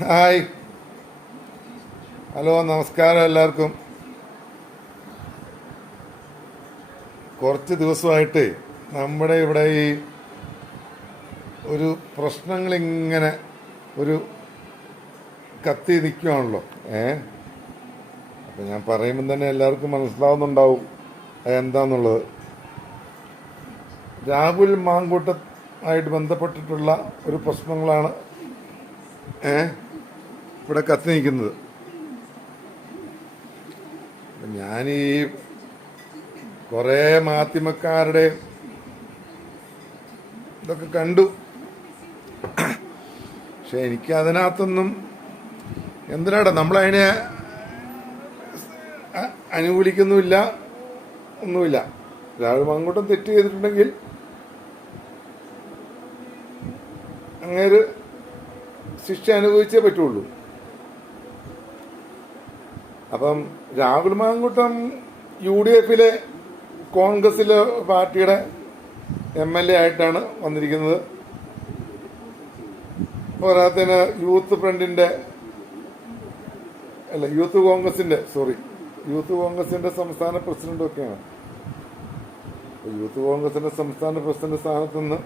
Hi, hello, നമസ്കാരം എല്ലാവർക്കും. കുറച്ച് ദിവസമായിട്ട് നമ്മുടെ ഇവിടെ ഈ ഒരു പ്രശ്നങ്ങളിങ്ങനെ ഒരു കത്തി നിൽക്കുകയാണല്ലോ. അപ്പം ഞാൻ പറയുമ്പം തന്നെ എല്ലാവർക്കും മനസ്സിലാവുന്നുണ്ടാവും എന്താന്നുള്ളത്. രാഹുൽ മാങ്കൂട്ടമായിട്ട് ബന്ധപ്പെട്ടിട്ടുള്ള ഒരു പ്രശ്നങ്ങളാണ് ഇവിടെ കത്തി നിൽക്കുന്നത്. ഞാൻ ഈ കുറേ മാധ്യമക്കാരുടെ ഇതൊക്കെ കണ്ടു. പക്ഷെ എനിക്ക് അതിനകത്തൊന്നും എന്തിനാടാ നമ്മളതിനെ അനുകൂലിക്കുന്നുമില്ല, ഒന്നുമില്ല. രാഹുൽ മാങ്കൂട്ടം തെറ്റ് ചെയ്തിട്ടുണ്ടെങ്കിൽ അങ്ങേര് ശിക്ഷ അനുഭവിച്ചേ പറ്റുള്ളൂ. അപ്പം രാഹുൽ മാങ്കൂട്ടം UDF കോൺഗ്രസിലെ പാർട്ടിയുടെ MLA ആയിട്ടാണ് വന്നിരിക്കുന്നത്. പോരാത്തതിന് യൂത്ത് കോൺഗ്രസിന്റെ സംസ്ഥാന പ്രസിഡന്റ് ഒക്കെയാണ്. യൂത്ത് കോൺഗ്രസിന്റെ സംസ്ഥാന പ്രസിഡന്റ് സ്ഥാനത്ത് നിന്ന്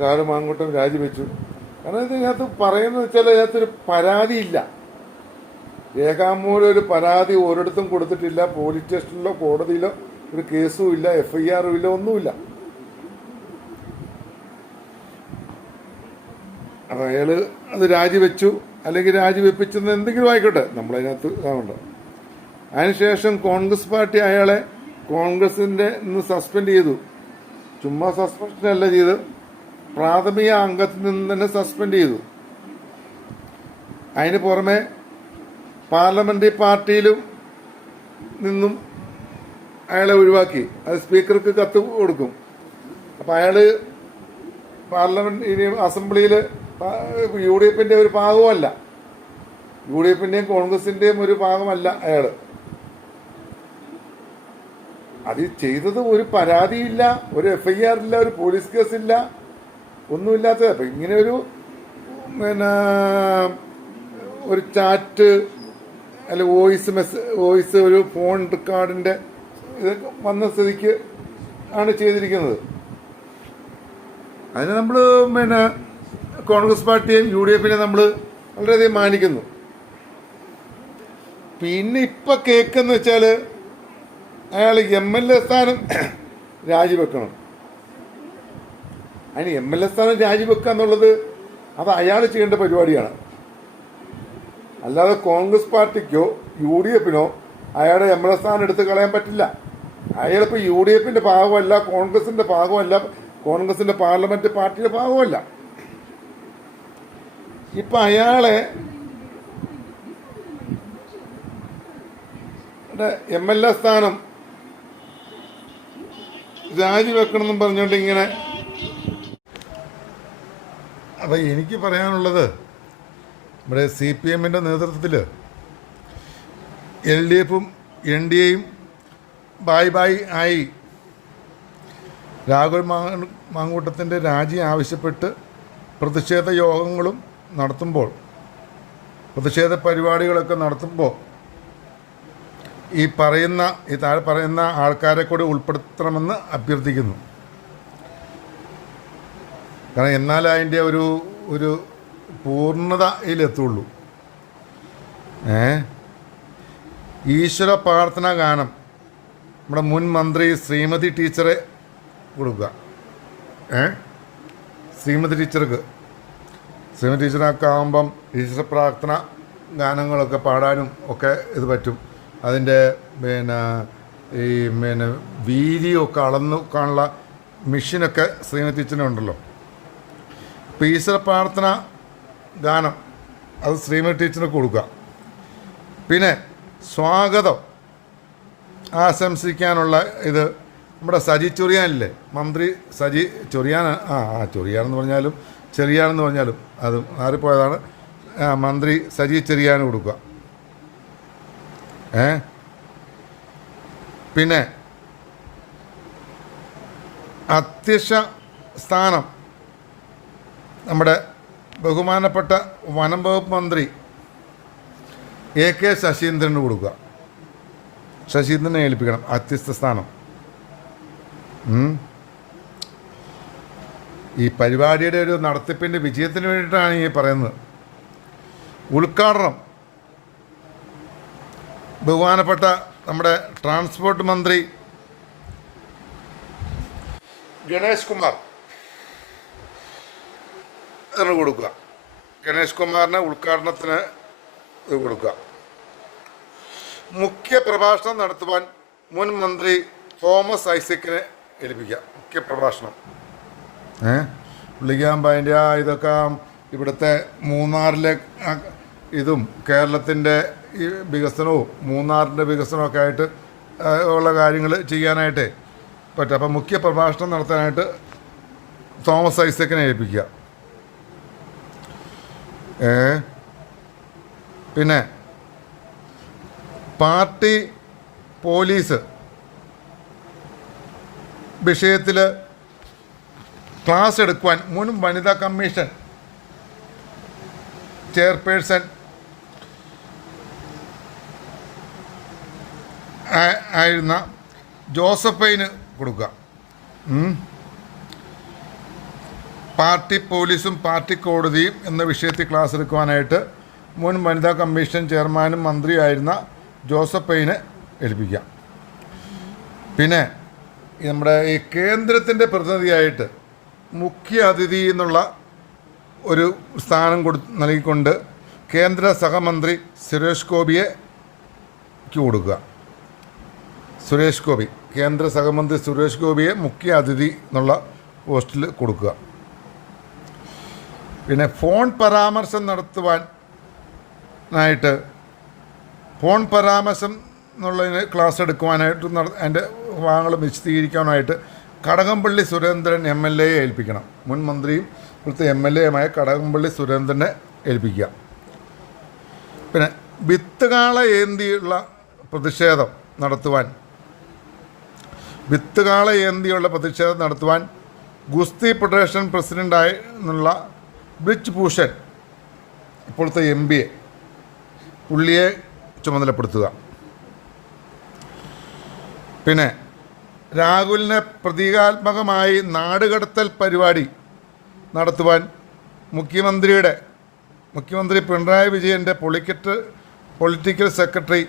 രാഹുൽ മാങ്കൂട്ടം രാജിവെച്ചു. കാരണം ഇതിനകത്ത് പറയുന്നത് വെച്ചാൽ അതിനകത്തൊരു പരാതിയില്ല, രേഖാമൂലം ഒരു പരാതി ഒരിടത്തും കൊടുത്തിട്ടില്ല. പോലീസ് സ്റ്റേഷനിലോ കോടതിയിലോ ഒരു കേസും ഇല്ല, FIR ഇല്ല, ഒന്നുമില്ല. അപ്പൊ അയാള് അത് രാജിവെച്ചു, അല്ലെങ്കിൽ രാജിവെപ്പിച്ചെന്ന് എന്തെങ്കിലും ആയിക്കോട്ടെ, നമ്മളതിനകത്ത് ഇതാവണ്ട. അതിനുശേഷം കോൺഗ്രസ് പാർട്ടി അയാളെ കോൺഗ്രസിന്റെ നിന്ന് സസ്പെൻഡ് ചെയ്തു. ചുമ്മാ സസ്പെൻഷനല്ല ചെയ്ത്, പ്രാഥമിക അംഗത്തിൽ നിന്ന് തന്നെ സസ്പെൻഡ് ചെയ്തു. അതിന് പുറമെ പാർലമെന്ററി പാർട്ടിയിലും നിന്നും അയാളെ ഒഴിവാക്കി. അത് സ്പീക്കർക്ക് കത്ത് കൊടുക്കും. അപ്പൊ അയാള് പാർലമെന്റ് അസംബ്ലിയില് UDF ഒരു ഭാഗമല്ല, UDF കോൺഗ്രസിന്റെയും ഒരു ഭാഗമല്ല അയാള്. അത് ചെയ്തത് ഒരു പരാതിയില്ല, ഒരു FIR ഇല്ല, ഒരു പോലീസ് കേസില്ല, ഒന്നുമില്ലാത്ത. അപ്പൊ ഇങ്ങനെ ഒരു ചാറ്റ് അല്ലെ വോയിസ് ഒരു ഫോൺ റെക്കോർഡിന്റെ ഇതൊക്കെ വന്ന സ്ഥിതിക്ക് ആണ് ചെയ്തിരിക്കുന്നത്. അതിന് നമ്മള് കോൺഗ്രസ് പാർട്ടിയും UDF നമ്മൾ വളരെയധികം മാനിക്കുന്നു. പിന്നെ ഇപ്പൊ കേക്കെന്ന് വെച്ചാല് അയാൾ MLA സ്ഥാനം രാജിവെക്കണം. അതിന് MLA സ്ഥാനം രാജിവെക്കുക എന്നുള്ളത് അത് അയാൾ ചെയ്യേണ്ട പരിപാടിയാണ്. അല്ലാതെ കോൺഗ്രസ് പാർട്ടിക്കോ UDF അയാളുടെ MLA സ്ഥാനം എടുത്ത് കളയാൻ പറ്റില്ല. അയാളിപ്പോ UDF ഭാഗമല്ല, കോൺഗ്രസിന്റെ ഭാഗമല്ല, കോൺഗ്രസിന്റെ പാർലമെന്റ് പാർട്ടിയുടെ ഭാഗമല്ല. ഇപ്പൊ അയാളെ MLA സ്ഥാനം രാജിവെക്കണമെന്നും പറഞ്ഞുകൊണ്ട് ഇങ്ങനെ. അപ്പൊ എനിക്ക് പറയാനുള്ളത്, ഇവിടെ CPM നേതൃത്വത്തിൽ LDF NDA ബായ് ആയി രാഹുൽ മാങ്കൂട്ടത്തിൻ്റെ രാജി ആവശ്യപ്പെട്ട് പ്രതിഷേധ യോഗങ്ങളും നടത്തുമ്പോൾ, പ്രതിഷേധ പരിപാടികളൊക്കെ നടത്തുമ്പോൾ ഈ താഴെ പറയുന്ന ആൾക്കാരെ കൂടി ഉൾപ്പെടുത്തണമെന്ന് അഭ്യർത്ഥിക്കുന്നു. കാരണം എന്നാലേ അതിൻ്റെ ഒരു പൂർണ്ണതയിലെത്തുള്ളൂ. ഈശ്വര പ്രാർത്ഥനാ ഗാനം നമ്മുടെ മുൻ മന്ത്രി ശ്രീമതി ടീച്ചറെ കൊടുക്കുക. ശ്രീമതി ടീച്ചറൊക്കെ ആകുമ്പം ഈശ്വര പ്രാർത്ഥന ഗാനങ്ങളൊക്കെ പാടാനും ഒക്കെ ഇത് പറ്റും. അതിൻ്റെ ഈ വീതിയും ഒക്കെ അളന്നു കാണുള്ള മെഷീനൊക്കെ ശ്രീമതി ടീച്ചറിനുണ്ടല്ലോ. അപ്പോൾ ഈശ്വര പ്രാർത്ഥന ഗാനം അത് ശ്രീമതി ടീച്ചറിന് കൊടുക്കുക. പിന്നെ സ്വാഗതം ആശംസിക്കാനുള്ള ഇത് നമ്മുടെ സജി ചൊറിയാനില്ലേ, മന്ത്രി സജി ചൊറിയാൻ, ചൊറിയാനെന്ന് പറഞ്ഞാലും ചെറിയാനെന്ന് പറഞ്ഞാലും അത് മാറിപ്പോയതാണ്. മന്ത്രി സജി ചെറിയാന് കൊടുക്കുക. പിന്നെ അധ്യക്ഷ സ്ഥാനം നമ്മുടെ ബഹുമാനപ്പെട്ട വനം വകുപ്പ് മന്ത്രി AK ശശീന്ദ്രന് കൊടുക്കുക. ശശീന്ദ്രനെ ഏൽപ്പിക്കണം അധ്യസ്ഥ സ്ഥാനം. ഈ പരിപാടിയുടെ ഒരു നടത്തിപ്പിൻ്റെ വിജയത്തിന് വേണ്ടിയിട്ടാണ് ഈ പറയുന്നത്. ഉദ്ഘാടനം ബഹുമാനപ്പെട്ട നമ്മുടെ ട്രാൻസ്പോർട്ട് മന്ത്രി ഗണേഷ് കുമാർ കൊടുക്കുക. ഗണേഷ് കുമാറിന് ഉദ്ഘാടനത്തിന് ഇത് കൊടുക്കുക. മുഖ്യ പ്രഭാഷണം നടത്തുവാൻ മുൻ മന്ത്രി തോമസ് ഐസക്കിനെ ഏൽപ്പിക്കുക. മുഖ്യ പ്രഭാഷണം പുള്ളിക്കാകുമ്പോൾ അതിൻ്റെ ഇതൊക്കെ ഇവിടുത്തെ മൂന്നാറിലെ ഇതും കേരളത്തിൻ്റെ ഈ വികസനവും മൂന്നാറിൻ്റെ വികസനമൊക്കെ ആയിട്ട് ഉള്ള കാര്യങ്ങൾ ചെയ്യാനായിട്ടേ പറ്റും. അപ്പം മുഖ്യ പ്രഭാഷണം നടത്താനായിട്ട് തോമസ് ഐസക്കിനെ ഏൽപ്പിക്കുക. പിന്നെ പാർട്ടി പോലീസ് വിഷയത്തിൽ ക്ലാസ് എടുക്കുവാൻ മുൻ വനിതാ കമ്മീഷൻ ചെയർപേഴ്സൺ ആയിരുന്ന ജോസഫൈന് കൊടുക്കുക. പാർട്ടി പോലീസും പാർട്ടി കോടതിയും എന്ന വിഷയത്തിൽ ക്ലാസ് എടുക്കുവാനായിട്ട് മുൻ വനിതാ കമ്മീഷൻ ചെയർമാനും മന്ത്രിയായിരുന്ന ജോസഫൈനെ ഏൽപ്പിക്കാം. പിന്നെ നമ്മുടെ ഈ കേന്ദ്രത്തിൻ്റെ പ്രതിനിധിയായിട്ട് മുഖ്യ അതിഥി എന്നുള്ള ഒരു സ്ഥാനം നൽകിക്കൊണ്ട് കേന്ദ്ര സഹമന്ത്രി സുരേഷ് ഗോപിക്ക് കൊടുക്കുക. സുരേഷ് ഗോപി, കേന്ദ്ര സഹമന്ത്രി സുരേഷ് ഗോപിയെ മുഖ്യ അതിഥി എന്നുള്ള പോസ്റ്റിൽ കൊടുക്കുക. പിന്നെ ഫോൺ പരാമർശം നടത്തുവാനായിട്ട് ഫോൺ പരാമർശം എന്നുള്ളതിന് ക്ലാസ് എടുക്കുവാനായിട്ട് അതിൻ്റെ ഭാഗങ്ങൾ വിശദീകരിക്കാനായിട്ട് കടകംപള്ളി സുരേന്ദ്രൻ MLA ഏൽപ്പിക്കണം. മുൻ മന്ത്രിയും ഇവിടുത്തെ MLA കടകംപള്ളി സുരേന്ദ്രനെ ഏൽപ്പിക്കുക. പിന്നെ വിത്തുകാള ഏന്തിയുള്ള പ്രതിഷേധം നടത്തുവാൻ ഗുസ്തി ഫെഡറേഷൻ പ്രസിഡൻ്റായി എന്നുള്ള ബ്രിജ് ഭൂഷൺ ഇപ്പോഴത്തെ MBA പുള്ളിയെ ചുമതലപ്പെടുത്തുക. പിന്നെ രാഹുലിനെ പ്രതീകാത്മകമായി നാടുകടത്തൽ പരിപാടി നടത്തുവാൻ മുഖ്യമന്ത്രി പിണറായി വിജയൻ്റെ പൊളിറ്റിക്കൽ സെക്രട്ടറി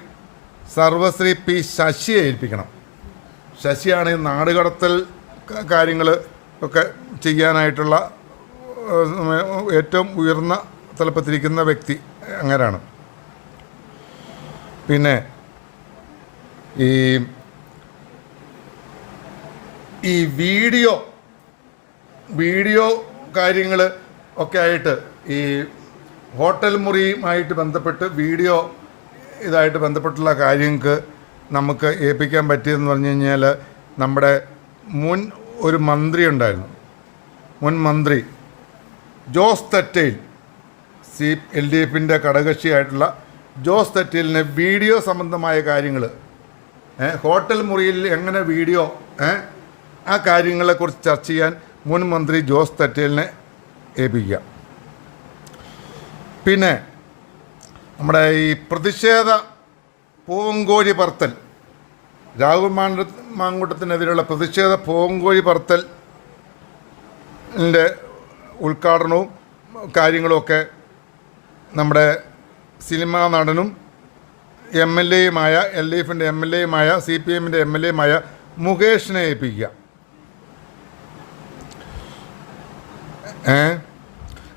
സർവശ്രീ P ശശിയെ ഏൽപ്പിക്കണം. ശശിയാണ് ഈ നാടുകടത്തൽ കാര്യങ്ങൾ ഒക്കെ ചെയ്യാനായിട്ടുള്ള ഏറ്റവും ഉയർന്ന തലപ്പത്തിരിക്കുന്ന വ്യക്തി അങ്ങനെയാണ്. പിന്നെ ഈ വീഡിയോ കാര്യങ്ങൾ ഒക്കെ ആയിട്ട് ഈ ഹോട്ടൽ മുറിയുമായിട്ട് ബന്ധപ്പെട്ട് ഇതായിട്ട് ബന്ധപ്പെട്ടുള്ള കാര്യങ്ങൾക്ക് നമുക്ക് ഏൽപ്പിക്കാൻ പറ്റിയതെന്ന് പറഞ്ഞു കഴിഞ്ഞാൽ നമ്മുടെ ഒരു മന്ത്രി ഉണ്ടായിരുന്നു. മുൻ മന്ത്രി ജോസ് തെറ്റയിൽ LDFിൻ്റെ ഘടകകക്ഷിയായിട്ടുള്ള ജോസ് തെറ്റയിലിന് വീഡിയോ സംബന്ധമായ കാര്യങ്ങൾ ഹോട്ടൽ മുറിയിൽ എങ്ങനെ വീഡിയോ ആ കാര്യങ്ങളെക്കുറിച്ച് ചർച്ച ചെയ്യാൻ മുൻ മന്ത്രി ജോസ് തെറ്റയിലിനെ ഏൽപ്പിക്കുക. പിന്നെ നമ്മുടെ ഈ പ്രതിഷേധ പൂവങ്കോഴി പറത്തൽ രാഹുൽ മാങ്കൂട്ടത്തിനെതിരെയുള്ള പ്രതിഷേധ പൂവങ്കോഴി പറത്തലിൻ്റെ ഉദ്ഘാടനവും കാര്യങ്ങളുമൊക്കെ നമ്മുടെ സിനിമാ നടനും MLAയുമായ LDFിൻ്റെ MLAയുമായ CPMൻ്റെ MLAയുമായ മുകേഷിനെ ഏൽപ്പിക്കുക.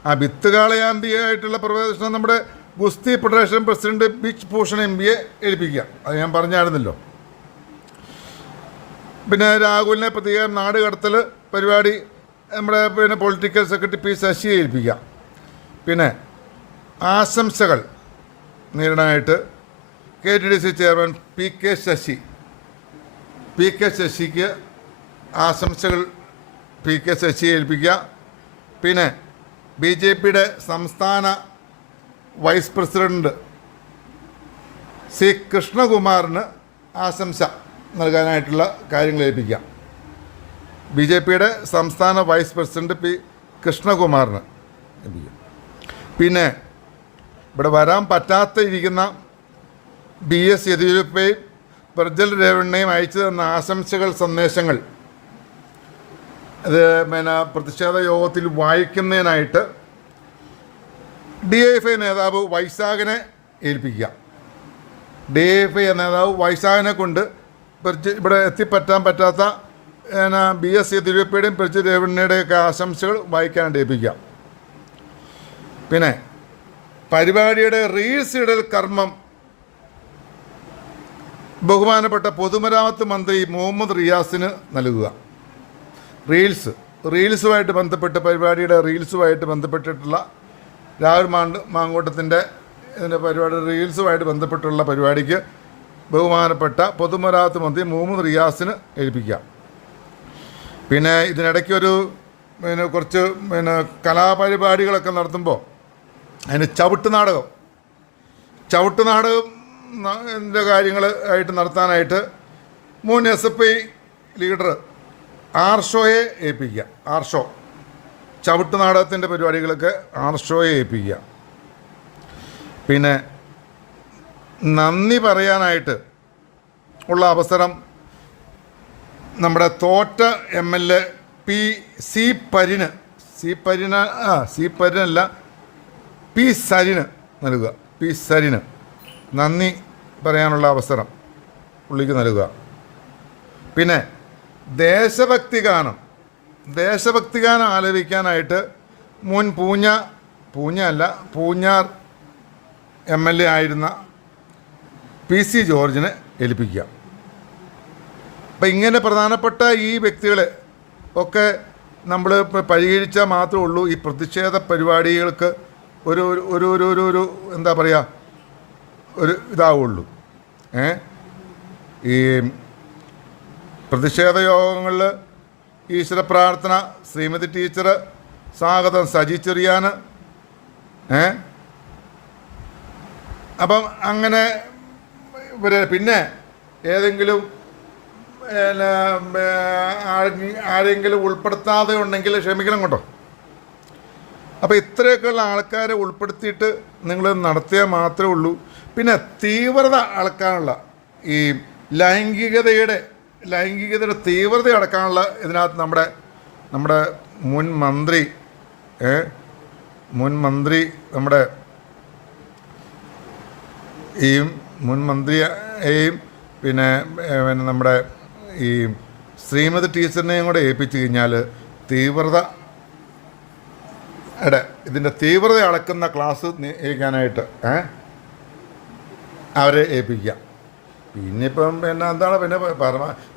ആ വിത്തുകാളയാന്തിയായിട്ടുള്ള പ്രവേശനം നമ്മുടെ ഗുസ്തി ഫെഡറേഷൻ പ്രസിഡന്റ് ബ്രിജ് ഭൂഷൺ MBയെ ഏൽപ്പിക്കുക. അത് ഞാൻ പറഞ്ഞായിരുന്നല്ലോ. പിന്നെ രാഹുലിനെ പ്രത്യേകം നാട് കടത്തൽ പരിപാടി നമ്മുടെ പൊളിറ്റിക്കൽ സെക്രട്ടറി P ശശിയെ ഏൽപ്പിക്കുക. പിന്നെ ആശംസകൾ നേരിടാനായിട്ട് KTDC ചെയർമാൻ PK ശശിക്ക് ആശംസകൾ PK ശശിയെ ഏൽപ്പിക്കുക. പിന്നെ BJPയുടെ സംസ്ഥാന വൈസ് പ്രസിഡന്റ് C കൃഷ്ണകുമാറിന് ആശംസ നൽകാനായിട്ടുള്ള കാര്യങ്ങൾ ഏൽപ്പിക്കാം. BJPയുടെ സംസ്ഥാന വൈസ് പ്രസിഡന്റ് P കൃഷ്ണകുമാറിന് ഏൽപ്പിക്കാം. പിന്നെ ഇവിടെ വരാൻ പറ്റാത്ത ഇരിക്കുന്ന BS യെദ്യൂരപ്പയും പ്രജ്വൽ രേവണ്ണയും അയച്ചു തന്ന ആശംസകൾ സന്ദേശങ്ങൾ ഇത് പ്രതിഷേധ യോഗത്തിൽ വായിക്കുന്നതിനായിട്ട് DIFI നേതാവ് വൈശാഖിനെ ഏൽപ്പിക്കുക. DIFI നേതാവ് വൈശാഖിനെ കൊണ്ട് ഇവിടെ എത്തിപ്പറ്റാൻ പറ്റാത്ത BS യെദ്യൂരപ്പയുടെയും പ്രജ്വൽ രേവണ്ണയുടെയൊക്കെ ആശംസകൾ വായിക്കാനായിട്ട് ഏൽപ്പിക്കുക. പിന്നെ പരിപാടിയുടെ റീൽസ് ഇടൽ കർമ്മം ബഹുമാനപ്പെട്ട പൊതുമരാമത്ത് മന്ത്രി മുഹമ്മദ് റിയാസിന് നൽകുക. റീൽസുമായിട്ട് ബന്ധപ്പെട്ട് പരിപാടിയുടെ റീൽസുമായിട്ട് ബന്ധപ്പെട്ടിട്ടുള്ള രാഹുൽ മാങ്കൂട്ടത്തിൻ്റെ ഇതിൻ്റെ പരിപാടി റീൽസുമായിട്ട് ബന്ധപ്പെട്ടുള്ള പരിപാടിക്ക് ബഹുമാനപ്പെട്ട പൊതുമരാമത്ത് മന്ത്രി മുഹമ്മദ് റിയാസിന് ഏൽപ്പിക്കുക. പിന്നെ ഇതിനിടയ്ക്കൊരു കുറച്ച് കലാപരിപാടികളൊക്കെ നടത്തുമ്പോൾ അതിന് ചവിട്ട് നാടകം കാര്യങ്ങൾ ആയിട്ട് നടത്താനായിട്ട് മുൻ SFI ലീഡർ ആർഷോയെ ഏൽപ്പിക്കുക. ആർഷോ ചവിട്ട് നാടകത്തിൻ്റെ പരിപാടികളൊക്കെ ആർഷോയെ ഏൽപ്പിക്കുക. പിന്നെ നന്ദി പറയാനായിട്ട് ഉള്ള അവസരം നമ്മുടെ തോറ്റ MLA സി സരിന് നൽകുക. സരിന് നന്ദി പറയാനുള്ള അവസരം പുള്ളിക്ക് നൽകുക. പിന്നെ ദേശഭക്തി ഗാനം ആലപിക്കാനായിട്ട് മുൻ പൂഞ്ഞാർ MLA ആയിരുന്ന PC ജോർജിനെ ഏൽപ്പിക്കുക. അപ്പം ഇങ്ങനെ പ്രധാനപ്പെട്ട ഈ വ്യക്തികളെ ഒക്കെ നമ്മൾ പരിഹരിച്ചാൽ മാത്രമേ ഉള്ളൂ ഈ പ്രതിഷേധ പരിപാടികൾക്ക് ഒരു ഒരു ഒരു ഒരു ഒരു എന്താ പറയുക ഒരു ഇതാവുള്ളൂ. ഈ പ്രതിഷേധ യോഗങ്ങളിൽ ഈശ്വര പ്രാർത്ഥന, ശ്രീമതി ടീച്ചർ, സ്വാഗതം സജി ചെറിയാൻ, അപ്പം അങ്ങനെ പിന്നെ ഏതെങ്കിലും ആരെങ്കിലും ഉൾപ്പെടുത്താതെ ഉണ്ടെങ്കിൽ ക്ഷമിക്കണം കേട്ടോ. അപ്പോൾ ഇത്രയൊക്കെയുള്ള ആൾക്കാരെ ഉൾപ്പെടുത്തിയിട്ട് നിങ്ങൾ നടത്തിയാൽ മാത്രമേ ഉള്ളൂ. പിന്നെ തീവ്രത അളക്കാനുള്ള ഈ ലൈംഗികതയുടെ തീവ്രത അടക്കാനുള്ള ഇതിനകത്ത് നമ്മുടെ മുൻ മന്ത്രി നമ്മുടെ ഈ മുൻ മന്ത്രിയെയും പിന്നെ നമ്മുടെ ഈ ശ്രീമതി ടീച്ചറിനെയും കൂടെ ഏൽപ്പിച്ചു കഴിഞ്ഞാൽ ഇതിൻ്റെ തീവ്രത അളക്കുന്ന ക്ലാസ് നയിക്കാനായിട്ട് അവരെ ഏൽപ്പിക്കുക. പിന്നെ എന്താണ്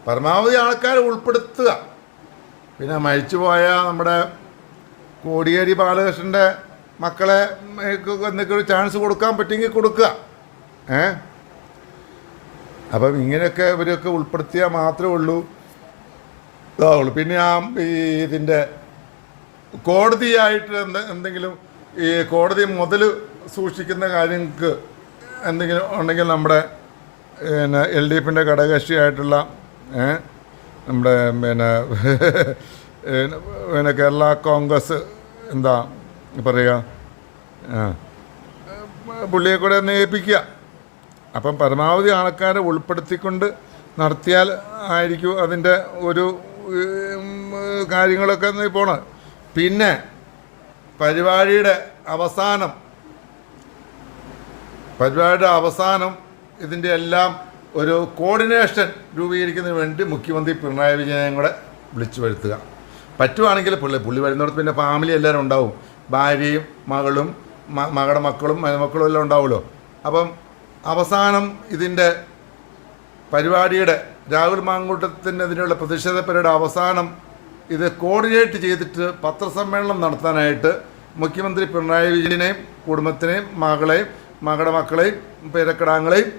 പരമാവധി ആൾക്കാരെ ഉൾപ്പെടുത്തുക. പിന്നെ മരിച്ചുപോയ നമ്മുടെ കോടിയേരി ബാലകൃഷ്ണൻ്റെ മക്കളെ എന്തൊക്കെ ഒരു ചാൻസ് കൊടുക്കാൻ പറ്റുമെങ്കിൽ കൊടുക്കുക. അപ്പം ഇങ്ങനെയൊക്കെ ഇവരൊക്കെ ഉൾപ്പെടുത്തിയാൽ മാത്രമേ ഉള്ളൂ ഇതാവുള്ളൂ. പിന്നെ ഇതിൻ്റെ കോടതിയായിട്ട് എന്തെങ്കിലും ഈ കോടതി മുതൽ സൂക്ഷിക്കുന്ന കാര്യങ്ങൾക്ക് എന്തെങ്കിലും ഉണ്ടെങ്കിൽ നമ്മുടെ LDFിൻ്റെ ഘടകകക്ഷിയായിട്ടുള്ള നമ്മുടെ കേരള കോൺഗ്രസ് എന്താ പറയുക പുള്ളിയെ കൂടെ ഒന്ന് ഏൽപ്പിക്കുക. അപ്പം പരമാവധി ആൾക്കാരെ ഉൾപ്പെടുത്തിക്കൊണ്ട് നടത്തിയാൽ ആയിരിക്കും അതിൻ്റെ ഒരു കാര്യങ്ങളൊക്കെ പോണത്. പിന്നെ പരിപാടിയുടെ അവസാനം ഇതിൻ്റെ എല്ലാം ഒരു കോർഡിനേഷൻ രൂപീകരിക്കുന്നതിന് വേണ്ടി മുഖ്യമന്ത്രി പിണറായി വിജയനെ കൂടെ വിളിച്ചു വരുത്തുക. പറ്റുവാണെങ്കിൽ പുള്ളി വരുന്നിടത്ത് പിന്നെ ഫാമിലി എല്ലാവരും ഉണ്ടാവും. ഭാര്യയും മകളും മകളുടെ മക്കളും മരുമക്കളും എല്ലാം ഉണ്ടാവുമല്ലോ. അപ്പം അവസാനം ഇതിൻ്റെ പരിപാടിയുടെ രാഹുൽ മാങ്കൂട്ടത്തിൻ്റെ ഇതിനുള്ള പ്രതിഷേധ പരിപാടിയുടെ അവസാനം ഇത് കോർഡിനേറ്റ് ചെയ്തിട്ട് പത്രസമ്മേളനം നടത്താനായിട്ട് മുഖ്യമന്ത്രി പിണറായി വിജയനെയും കുടുംബത്തിനെയും മകളുടെ മക്കളെയും പേരക്കിടാങ്ങളെയും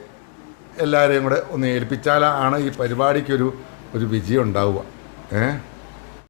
എല്ലാവരെയും കൂടെ ഒന്ന് ഏൽപ്പിച്ചാലാണ് ഈ പരിപാടിക്കൊരു വിജയം ഉണ്ടാവുക.